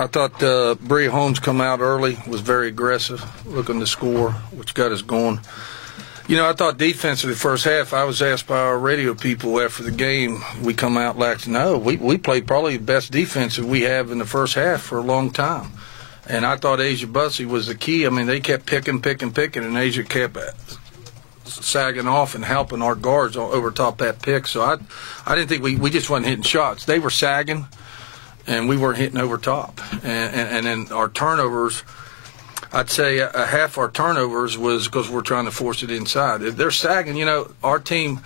I thought Bria Holmes come out early, was very aggressive, looking to score, which got us going. I thought defensively the first half, I was asked by our radio people after the game, we come out like, no, we played probably the best defense that we have in the first half for a long time. And I thought Asia Bussey was the key. I mean, they kept picking, and Asia kept sagging off and helping our guards over top that pick. So I didn't think we just wasn't hitting shots. They were sagging, and we weren't hitting over top. And then our turnovers, I'd say half our turnovers was because we're trying to force it inside. If they're sagging, our team,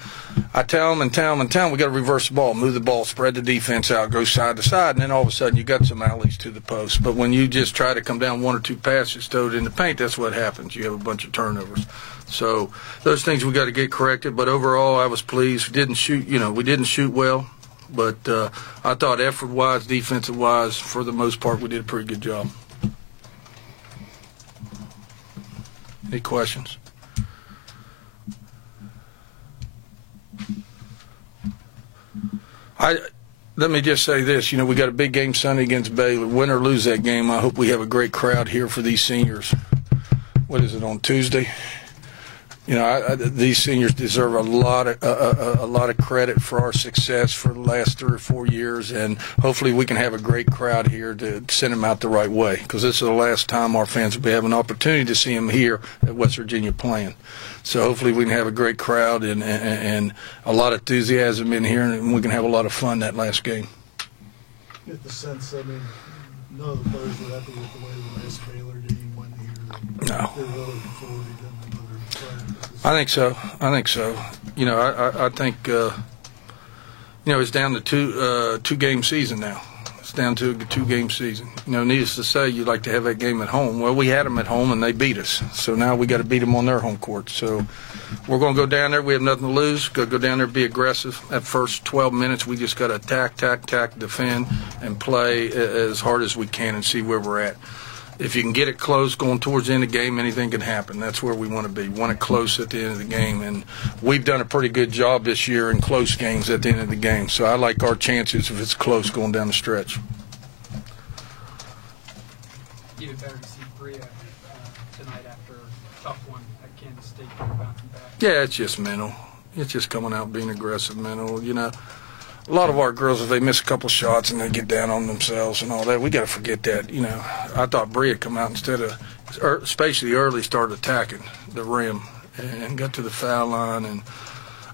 I tell them, we got to reverse the ball, move the ball, spread the defense out, go side to side, and then all of a sudden you got some alleys to the post. But when you just try to come down one or two passes, throw it in the paint, that's what happens. You have a bunch of turnovers. So those things we got to get corrected. But overall, I was pleased. We didn't shoot well. But I thought effort-wise, defensive-wise, for the most part, we did a pretty good job. Any questions? Let me just say this. We got a big game Sunday against Baylor. Win or lose that game, I hope we have a great crowd here for these seniors. What is it, on Tuesday? These seniors deserve a lot of credit for our success for the last 3 or 4 years, and hopefully we can have a great crowd here to send them out the right way, because this is the last time our fans will have an opportunity to see them here at West Virginia playing. So hopefully we can have a great crowd and a lot of enthusiasm in here, and we can have a lot of fun that last game. Get the sense, none of the players were happy with the way the last Baylor game went here. No. They're really looking forward to getting another practice. I think so. I think it's down to two-game season now. It's down to a two-game season. Needless to say, you'd like to have that game at home. Well, we had them at home, and they beat us. So now we got to beat them on their home court. So we're going to go down there. We have nothing to lose. Go down there, be aggressive. That first 12 minutes, we just got to attack, defend, and play as hard as we can and see where we're at. If you can get it close going towards the end of the game, anything can happen. That's where we want to be. We want it close at the end of the game. And we've done a pretty good job this year in close games at the end of the game. So I like our chances if it's close going down the stretch. Even better to see Bria tonight after a tough one at Kansas State bouncing back. Yeah, it's just mental. It's just coming out being aggressive mental. A lot of our girls, if they miss a couple shots and they get down on themselves and all that, we got to forget that. I thought Bria come out instead of, especially early, started attacking the rim and got to the foul line. And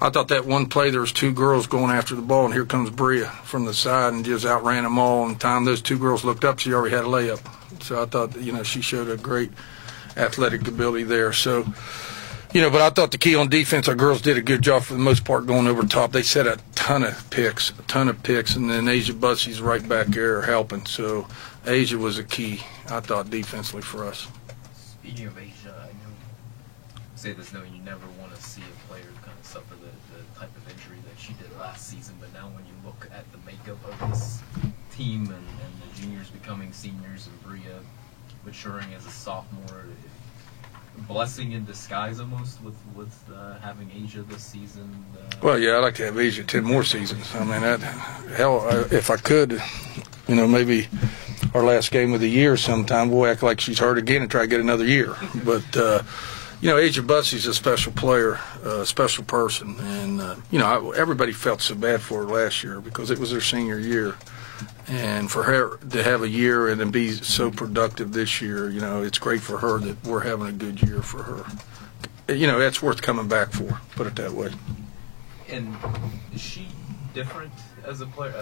I thought that one play, there was 2 girls going after the ball, and here comes Bria from the side and just outran them all. And the time those 2 girls looked up, she already had a layup. So I thought, she showed a great athletic ability there. So, but I thought the key on defense, our girls did a good job for the most part going over top. They set a ton of picks, and then Asia Bussey's right back there helping. So Asia was a key, I thought, defensively for us. Speaking of Asia, I say this knowing you never want to see a player kind of suffer the type of injury that she did last season, but now when you look at the makeup of this team and the juniors becoming seniors and Bria maturing as a sophomore, blessing in disguise almost with having Asia this season. Well, yeah, I'd like to have Asia 10 more seasons. If I could, maybe our last game of the year sometime, we'll act like she's hurt again and try to get another year. But, Asia Bussey's a special player, a special person. And, everybody felt so bad for her last year because it was her senior year. And for her to have a year and then be so productive this year, it's great for her that we're having a good year for her. That's worth coming back for, put it that way. And is she different as a player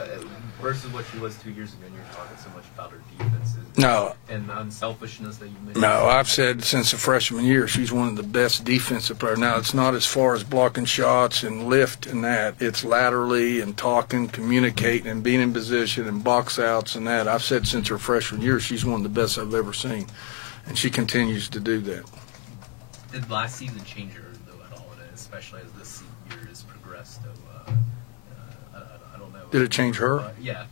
versus what she was 2 years ago? And you're talking so much about her defenses. No. And the unselfishness that you mentioned. No, I've said since the freshman year she's one of the best defensive players. Now, it's not as far as blocking shots and lift and that. It's laterally and talking, communicating, and being in position and box outs and that. I've said since her freshman year she's one of the best I've ever seen. And she continues to do that. Did last season change her, though, at all, especially as this year has progressed? I don't know. Did it change her? Yeah.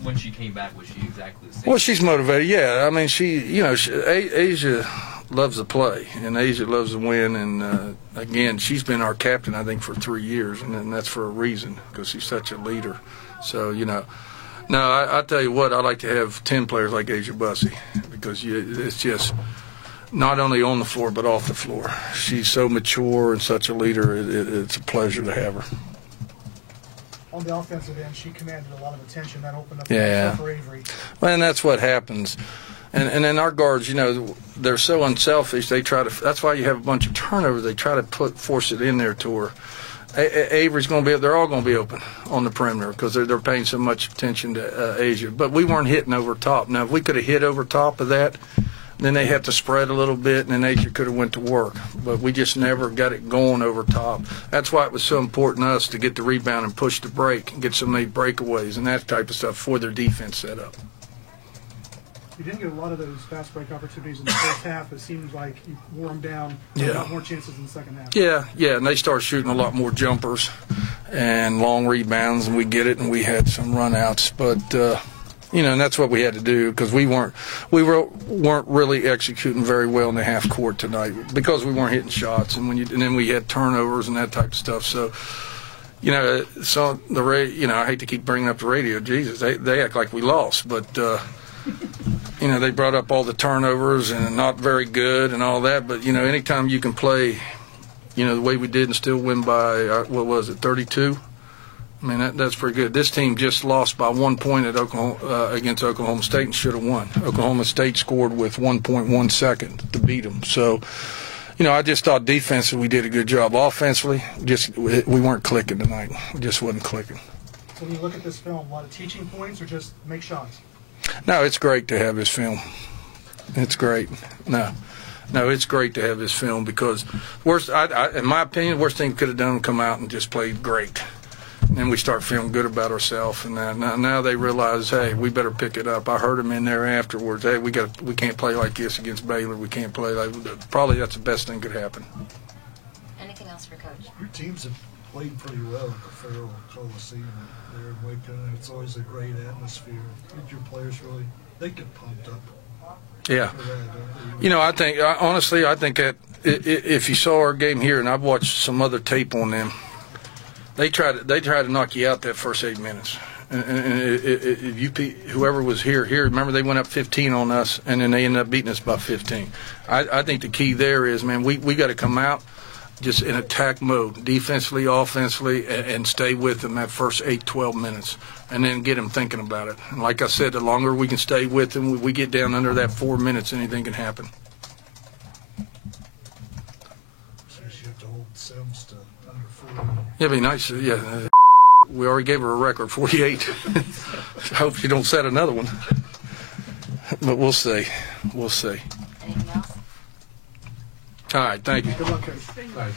When she came back, was she exactly the same? Well, she's motivated, yeah. Asia loves to play, and Asia loves to win. And, again, she's been our captain, I think, for 3 years, and that's for a reason because she's such a leader. So, No, I tell you what, I like to have 10 players like Asia Bussey because it's just not only on the floor but off the floor. She's so mature and such a leader. It's a pleasure to have her. On the offensive end, she commanded a lot of attention. That opened up Yeah. for Avery. Well, and that's what happens. And then our guards, they're so unselfish. They try to. That's why you have a bunch of turnovers. They try to force it in there to her. Avery's going to be. They're all going to be open on the perimeter because they're paying so much attention to Asia. But we weren't hitting over top. Now, if we could have hit over top of that, then they had to spread a little bit, and then Asia could have went to work. But we just never got it going over top. That's why it was so important to us to get the rebound and push the break and get so many breakaways and that type of stuff for their defense set up. You didn't get a lot of those fast break opportunities in the first half. It seems like you wore them down. Yeah. A lot more chances in the second half. Yeah, and they started shooting a lot more jumpers and long rebounds, and we get it, and we had some runouts. But and that's what we had to do because we weren't really executing very well in the half court tonight because we weren't hitting shots, and then we had turnovers and that type of stuff. So. So I hate to keep bringing up the radio. Jesus, they act like we lost, but they brought up all the turnovers and not very good and all that. But anytime you can play, the way we did and still win by 32. I mean that's pretty good. This team just lost by 1 point at against Oklahoma State and should have won. Oklahoma State scored with 1.1 seconds to beat them. So. I just thought defensively we did a good job. Offensively, we weren't clicking tonight. We just wasn't clicking. So when you look at this film, a lot of teaching points or just make shots? No, it's great to have this film. It's great. No, it's great to have this film because in my opinion, worst thing we could have done was come out and just played great. And then we start feeling good about ourselves, and now they realize, hey, we better pick it up. I heard them in there afterwards. Hey, we can't play like this against Baylor. We can't play like. Probably that's the best thing could happen. Anything else for Coach? Your teams have played pretty well at the Farrell Coliseum there in Waco, and it's always a great atmosphere. Did your players they get pumped up? Yeah. For that, don't they? I think honestly, I think that if you saw our game here, and I've watched some other tape on them. They try to knock you out that first 8 minutes. And whoever was here, remember they went up 15 on us, and then they ended up beating us by 15. I think the key there is, man, we got to come out just in attack mode, defensively, offensively, and stay with them that first 8-12 minutes, and then get them thinking about it. And like I said, the longer we can stay with them, we get down under that 4 minutes, anything can happen. So you have to hold Sims to under 4. Yeah, it'd be nice. Yeah, we already gave her a record, 48. Hope she don't set another one. But we'll see. We'll see. Anything else? All right, thank you. Good luck, Coach. All right.